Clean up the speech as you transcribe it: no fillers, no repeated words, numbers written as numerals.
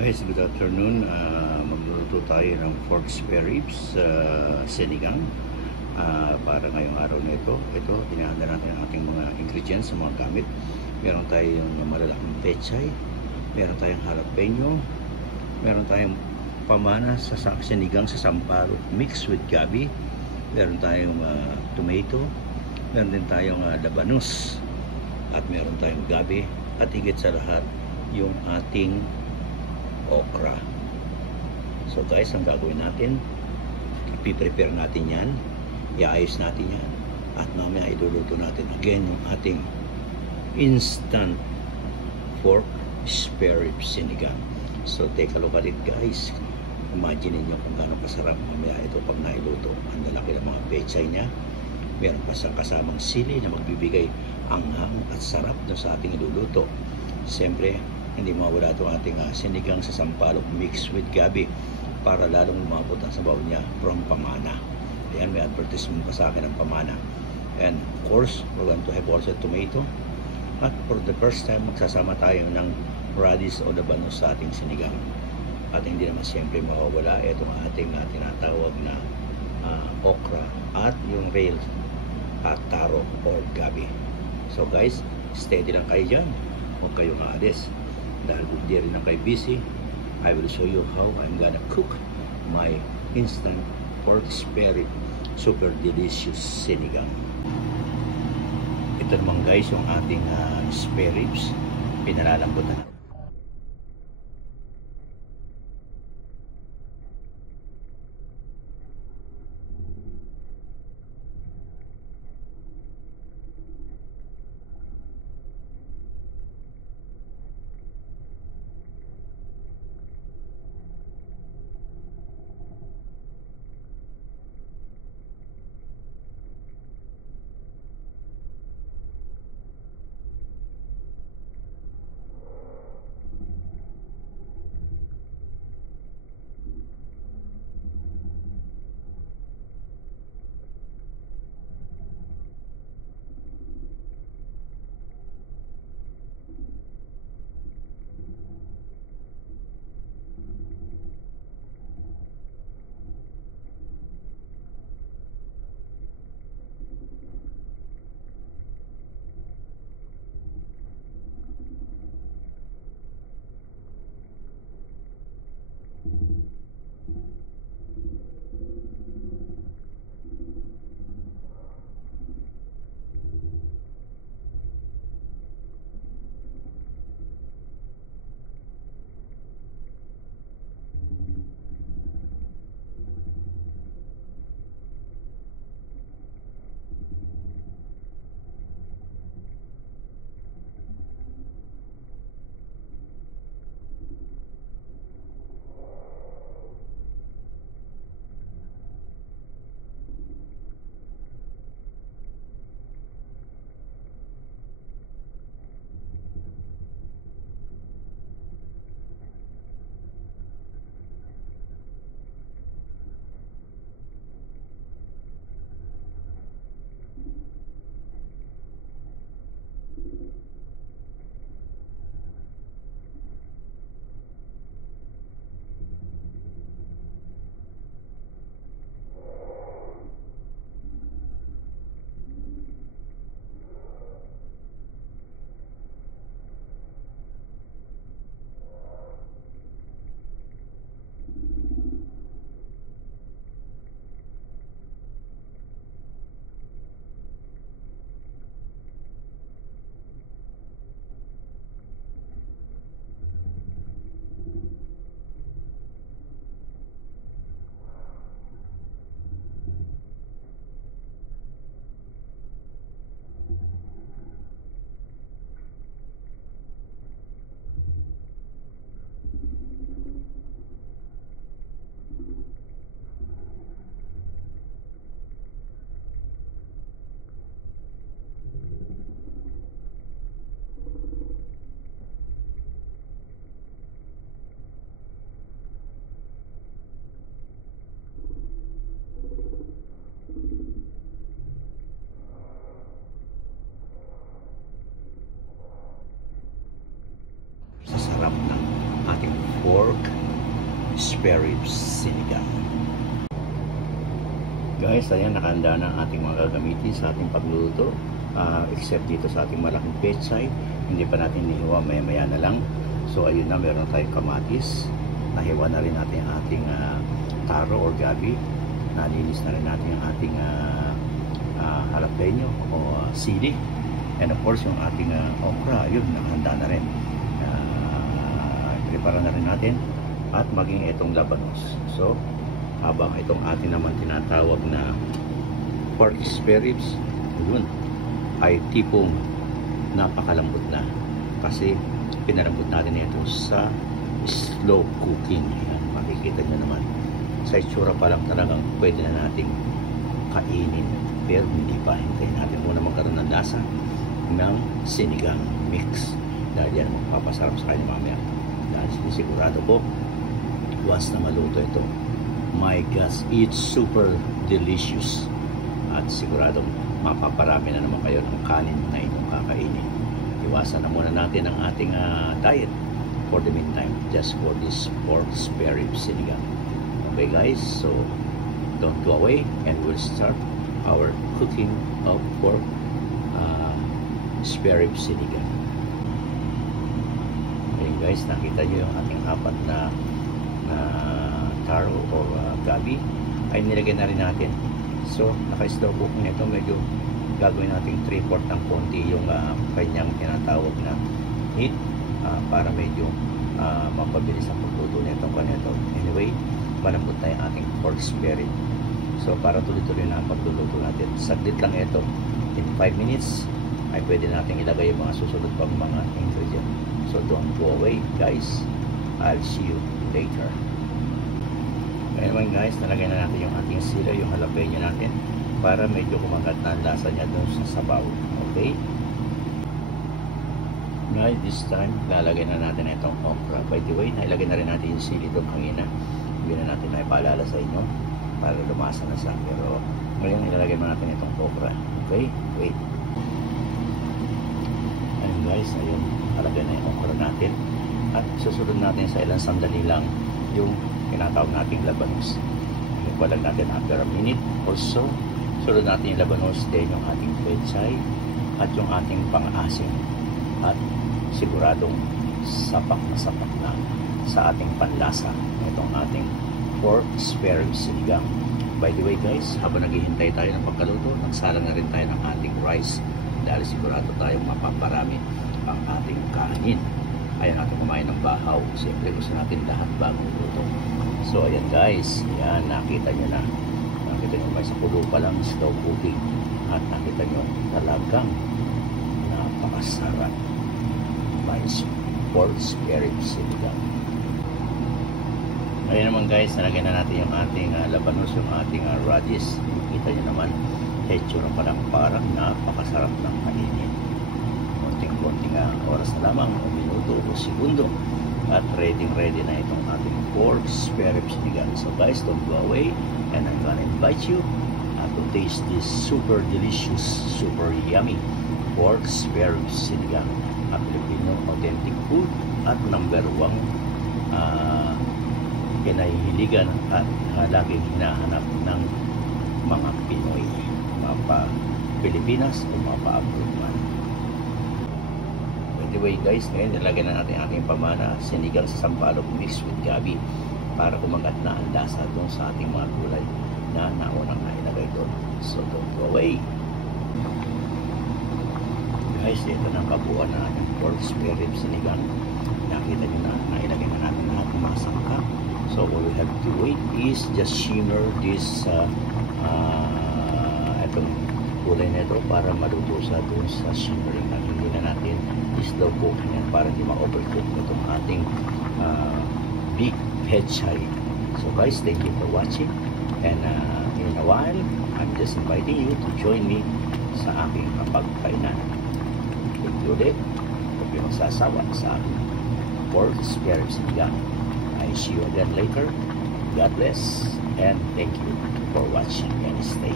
Guys, good afternoon. Magluluto tayo ng pork spare ribs sinigang para ngayong araw na ito. Ito, tinahanda natin ang ating mga ingredients, mga gamit. Meron tayong malalaking pechay, meron tayong jalapeno, meron tayong pamana sa sinigang sa sampalok mixed with gabi, meron tayong tomato, meron din tayong labanos, at meron tayong gabi, at higit sa lahat yung ating okra. So guys, ang gagawin natin, ipiprepare natin yan, iayos natin yan, at mamaya iluluto natin again yung ating instant pork spare ribs sinigang. So take a look at it guys. Imagine niyo kung gaano kasarap mamaya ito pag nailuto. Ang lalaki ng mga pechay niya, meron pa siyang kasamang sili na magbibigay anghang at sarap doon sa ating iluluto. Siyempre, hindi mawala itong ating sinigang sa sampalok mixed with gabi para lalong umabot ang sabaw niya from pamana. Ayan, may advertisement pa sa akin ng pamana. And of course, we're going to have also tomato. At for the first time, magsasama tayo ng radish o labanos sa ating sinigang. At hindi naman siyempre mawawala itong ating tinatawag na okra at yung rail at taro or gabi. So guys, steady lang kayo dyan. Huwag kayo maalis. Dahil hindi rin ang kayo busy, I will show you how I'm gonna cook my instant pork spare rib super delicious sinigang. Ito naman guys yung ating spare ribs, pinalalambutan. pork spare ribs sinigang. Guys, ayan, nakahanda na ang ating mga gagamitin sa ating pagluluto. Except dito sa ating malaking pechay, hindi pa natin nihiwa, maya na lang. So ayun na, meron tayong kamatis. Nahiwa na rin natin ang ating taro or gabi. Nalinis na rin natin ang ating jalapeno o sili. And of course, yung ating okra, yun, nakahanda na rin. Prepara na rin natin. At maging itong labanos. So, habang itong ating naman tinatawag na pork spare ribs, yun, ay tipong napakalambot na. Kasi, pinalambot natin ito sa slow cooking. Ayan, makikita nyo naman. Sa itsura pa lang talagang pwede na nating kainin. Pero hindi pa. Hintayin natin muna magkaroon ng lasa ng sinigang mix. Dahil yan magpapasarap sa kanya mamaya. Dahil sigurado po, once na maluto ito, my gosh, it's super delicious. At siguradong mapaparami na naman kayo ng kanin na inyong kakainin. Iwasan na muna natin ang ating diet for the meantime, just for this pork spare rib sinigang. Okay guys, so don't go away and we'll start our cooking of pork spare rib sinigang. Okay guys, nakita nyo yung ating apat na taro o gabi ay nilagay na rin natin. So naka-slow cooking ito, medyo gagawin natin 3/4 ng konti yung kanyang tinatawag na heat para medyo mapabilis ang pagluto nito. Anyway, malambot na yung ating pork spare rib. So para tuloy-tuloy na ang pagluluto natin, saglit lang ito, in 5 minutes ay pwede natin ilagay yung mga susunod pang mga ingredients. So don't go away guys, I'll see you later. Kaya naman guys, nalagay na natin yung ating sila, yung jalapeno natin para medyo kumagat na ang lasa niya doon sa sabaw. Okay? Guys, this time, lalagay na natin itong okra. By the way, nailagay na rin natin yung sili doon kanina. Hindi na natin na ipaalala sa inyo para lumasa na sa. Pero ngayon, ilalagay na natin itong okra. Okay? Wait. Ayun guys, ayun. Nalagay na yung okra natin. At susunod natin sa ilang sandali lang yung tinatawag nating labanos. Iwalag natin after a minute or so. Sunod natin yung labanos, then yung ating pechay at yung ating pang-asim. At siguradong sapak na sa ating panlasa itong ating pork spare rib sinigang. By the way guys, habang naghihintay tayo ng pagkaluto, nagsalang na rin tayo ng ating rice dahil sigurado tayong mapaparami ang ating kanin. Ayan natin kumain ng bahaw. Siyempre gusto natin lahat bagong luto. So ayan guys, ayan, nakita nyo na. Nakita nyo may sa pulo pa lang, slow cooking. At nakita nyo talagang napakasarap. May pork spare rib sinigang. Ayan naman guys, nalagyan na natin yung ating labanos, yung ating radish. Nakita nyo naman, itsura pa lang parang napakasarap ng kainin. Konting oras na lamang, o minuto o segundo, at ready na itong ating pork spare rib sinigang. So guys, don't go away, and I'm gonna invite you to taste this super delicious, super yummy pork spare rib sinigang, a Filipino authentic food at #1 kinahihiligan at laging hinahanap ng mga Pinoy, mga Pilipinas o mga pa-abroad man. Anyway guys, ngayon nilagay na natin ating pamana, sinigang sa sampalok mixed with gabi para kumagat na ang lasa doon sa ating mga gulay na naunang nailagay doon. So don't go away. Guys, ito na ang kabuuan na ating pork spare rib sinigang. Nakita nyo na, nailagay na natin lahat ng mga sangka. So all we have to wait is just shimmer this itong kulay na ito para maluto sa doon sa shimmering. At hindi na natin slow cooking yan para hindi ma-overcook itong ating big pechay. So guys, thank you for watching, and in a while I'm just inviting you to join me sa aking kapagkainan. Thank you ulit. Huwag yung sasawa sa aking pork spare rib sinigang. I see you again later. God bless, and thank you for watching, and stay